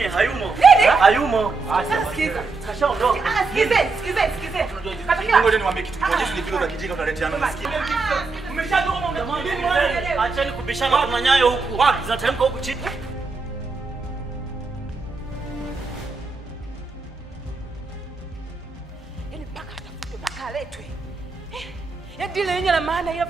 nyie hayumo. Nini? Hayumo. Sikiza. Kashaondoka. Sikize. Ngoja niwaambie kitu kimoja, hizi ni video za kijinga tunaleteana maskini. Umeshatoka mnamwambia acheni kubishana kwa nyayo huku. Wapi? Zinateremka huku chini. Yaani mpaka atafute mpaka aletwe. Yaani dile yenyewe na maana ile.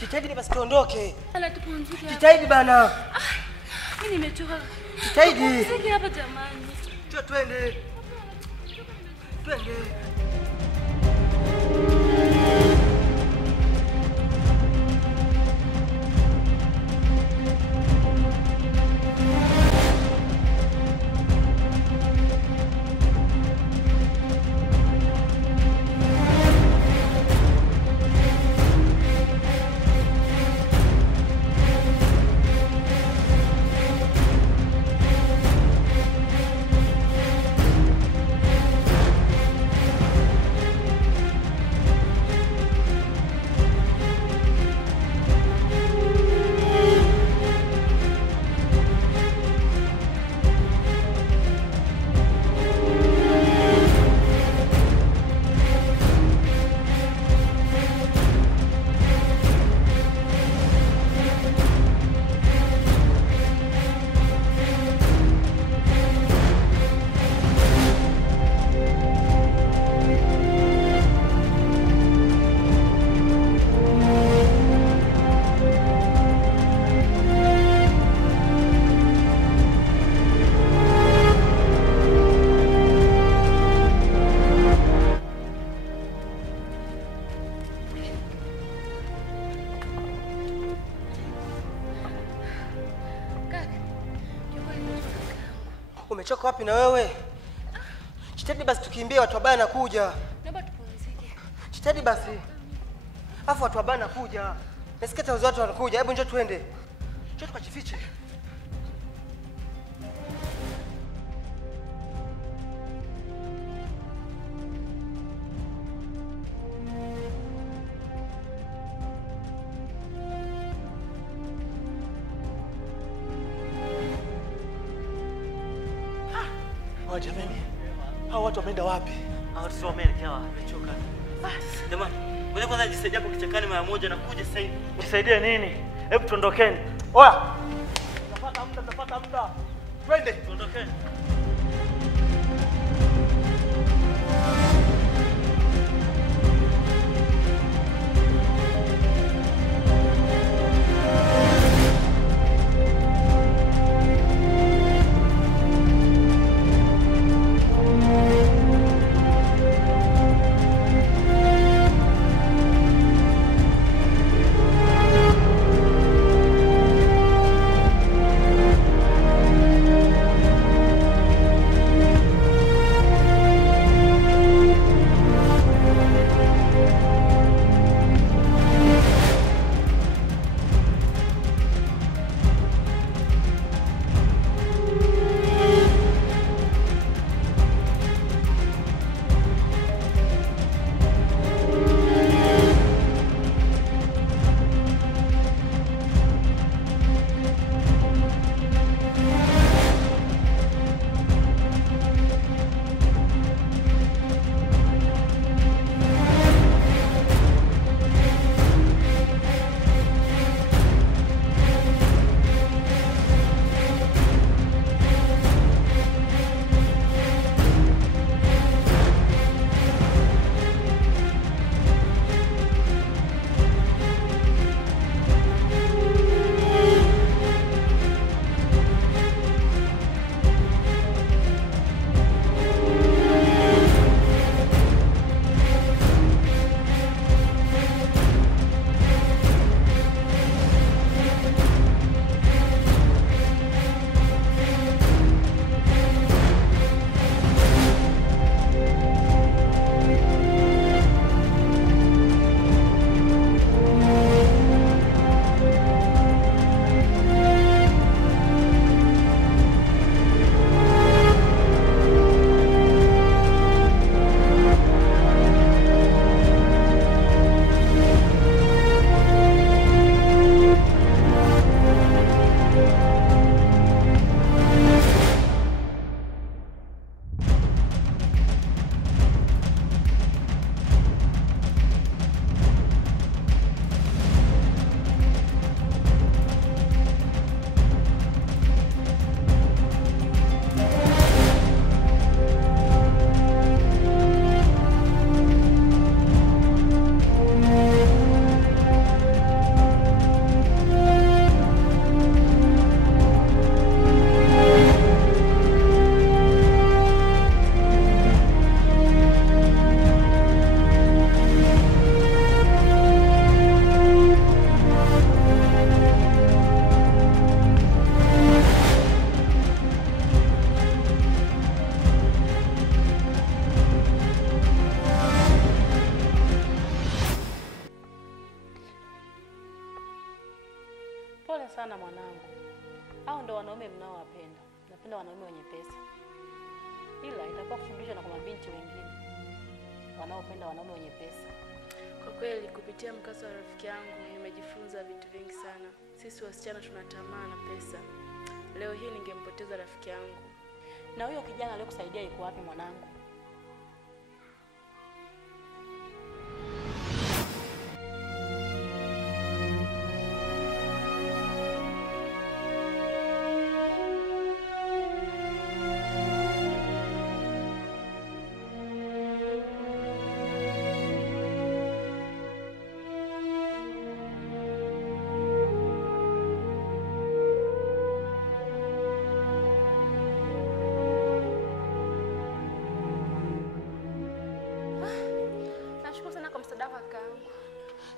Jitahidi basi tuondoke. Ala tupumzike. Jitahidi bana. Mimi nimechoka. Jitahidi. Siki hapa jamani. Twende. Umechoka wapi na wewe? Jitahidi basi tukimbie, watu wabaya nakuja. Naomba tupumzike. Jitahidi basi. Afu watu wabaya nakuja. Nasikia tauzi watu wanakuja. Hebu njoo tuende. Njoo tukajifiche. Jamani, hao watu wameenda wapi? Hao sio wameelekea wapi? Wamechoka. Jamani, ngoja kwanza jisaidia hapo kichakani mara moja na kuja sasa hivi. Jisaidie nini? Hebu tuondokeni. Oya. Tutapata muda. Twende. Tuondokeni. Pole sana mwanangu. Hao ndo wanaume mnaowapenda. Napenda wanaume wenye pesa. Ila itakuwa kufundisha na kwa mabinti wengine wanaopenda wanaume wenye pesa. Kwa kweli kupitia mkasa wa rafiki yangu nimejifunza vitu vingi sana. Sisi wasichana tunatamaa na pesa. Leo hii ningempoteza rafiki yangu. Na huyo kijana aliyekusaidia yuko wapi mwanangu?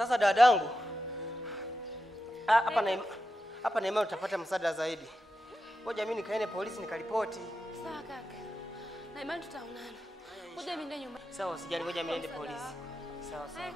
Sasa dadangu, hapa na imani utapata msaada zaidi. Ngoja mimi nikaende polisi nikaripoti. Sawa kaka. Na imani tutaonana. Ngoja mimi nende nyumbani. Sawa, usijali, ngoja mimi niende polisi. Sawa sawa.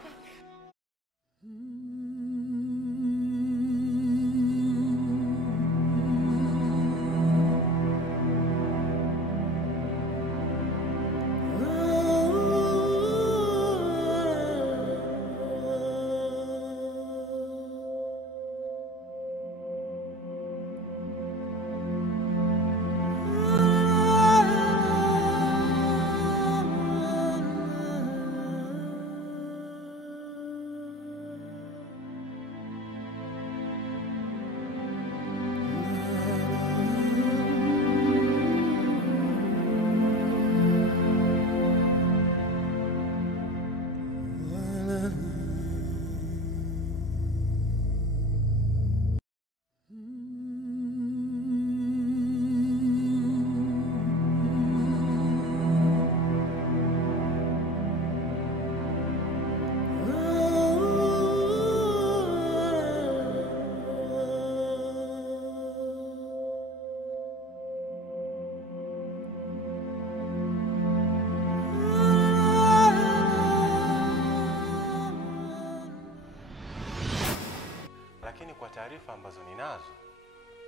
Lakini kwa taarifa ambazo ninazo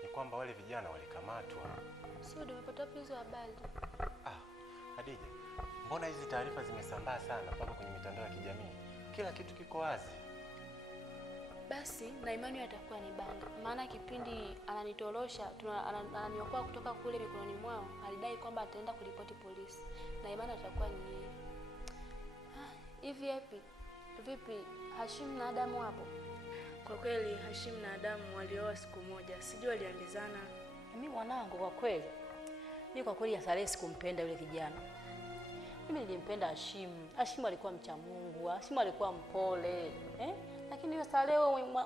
ni kwamba wale vijana walikamatwa. Sio ndio umepata wapi hizo habari? Hadija, mbona hizi taarifa zimesambaa sana mpaka kwenye mitandao ya kijamii? Kila kitu kiko wazi. Basi na imani atakuwa ni banga. Maana kipindi ananitorosha, ananiokoa kutoka kule mikononi mwao, alidai kwamba ataenda kuripoti polisi. Na imani atakuwa ni yeye. Hivi vipi Hashim na Adamu hapo? Kwa kweli Hashim na Adamu walioa siku moja. Sijui waliambizana. Mimi mwanangu kwa kweli. Mimi kwa kweli Saleh sikumpenda yule kijana. Mimi nilimpenda Hashim. Hashim alikuwa mcha Mungu, Hashim alikuwa mpole, Lakini yule Saleh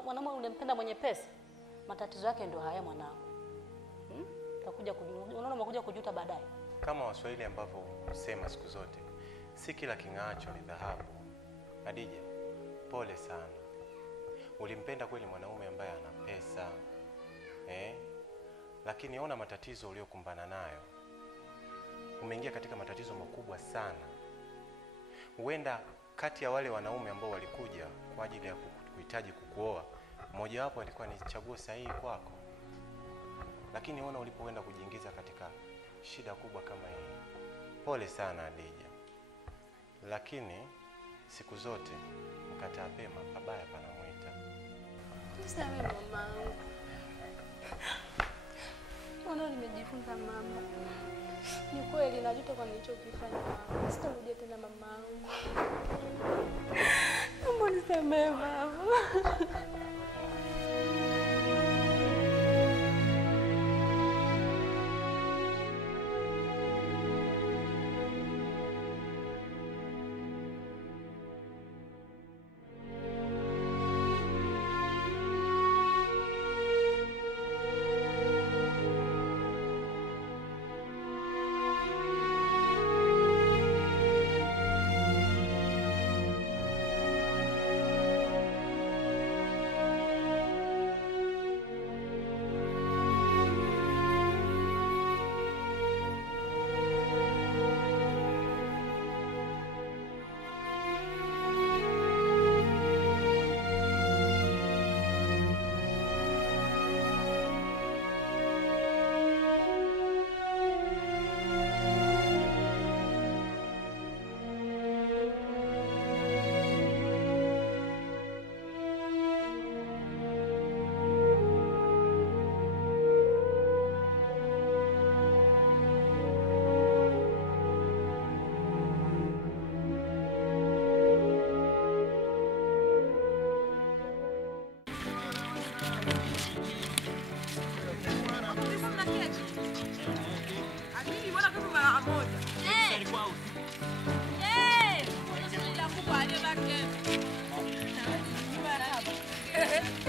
mwanamume ulimpenda mwenye pesa. Matatizo yake ndio haya mwanangu. Unakuja kujuta baadaye. Kama Waswahili ambavyo husema siku zote, si kila king'aacho ni dhahabu. Hadija, pole sana. Ulimpenda kweli mwanaume ambaye ana pesa, lakini ona matatizo uliyokumbana nayo. Umeingia katika matatizo makubwa sana. Huenda kati ya wale wanaume ambao walikuja kwa ajili ya kuhitaji kukuoa, mmoja wapo alikuwa ni chaguo sahihi kwako. Lakini ona ulipoenda kujiingiza katika shida kubwa kama hii. Pole sana Hadija. Lakini siku zote mkataa pema pabaya panamwita. Nisamehe mamangu. Nimejifunza mama. Ni kweli najuta kwa nilichokifanya mama. Sitarudia tena mamangu. Naomba nisamehe mama.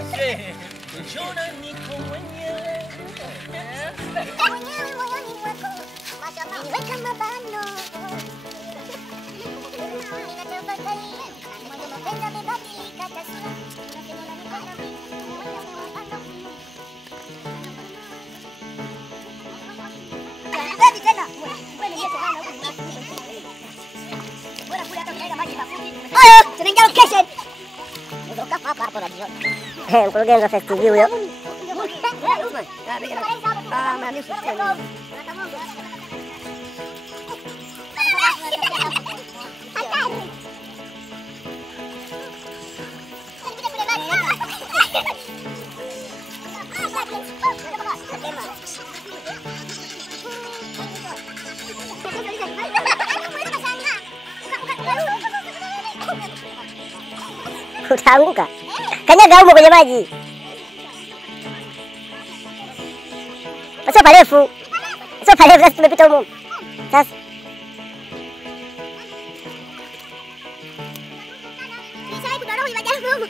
Njona niko mwenyewe. Mwenyewe moyoni mwako. Mashallah. Niweka mabano. Ninatafakari. Mwanzo mapenzi yamebadilika taswira. Unasema unanipenda mimi. Baby tena. Wewe ni sana huko. Bora kule hata unaenda maji mafuti. Tunaingia location. Ndio hapa hapo radio. Mkurugenzi wa festival huyo. Utaanguka. Kanyaga huko kwenye maji. Sio parefu. Sio parefu, sasa tumepita huko. Sasa. Nisai kudorong di bagian huko.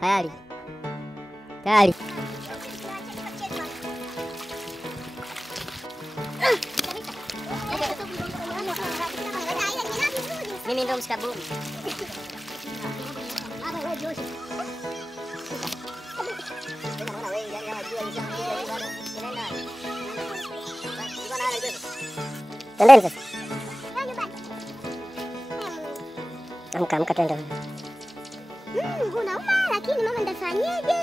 Tayari. Tayari. Mimi ndo mshikabumu. Twendeni sasa. Amka twende. Unauma lakini mama ndafanyeje?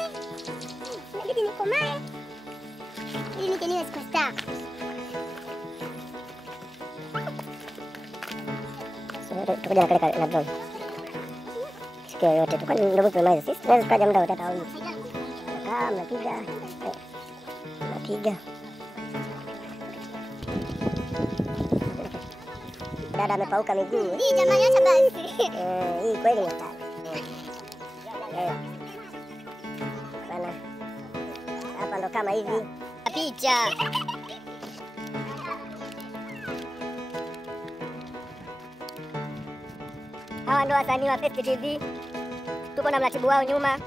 Inabidi nikomae. Ili nije niwe superstar. Tukuja na kale na drone. Sikia yote tu. Kwani ndio tunamaliza sisi? Tunaweza kaja muda wote hata huyu. Napiga. Dada amepauka miguu. Hii jamani acha basi. Hii kweli ni hatari. Bana. Hapa ndo kama hivi. Picha. Hawa ndo wasanii wa Fest TV. Tuko na mratibu wao nyuma.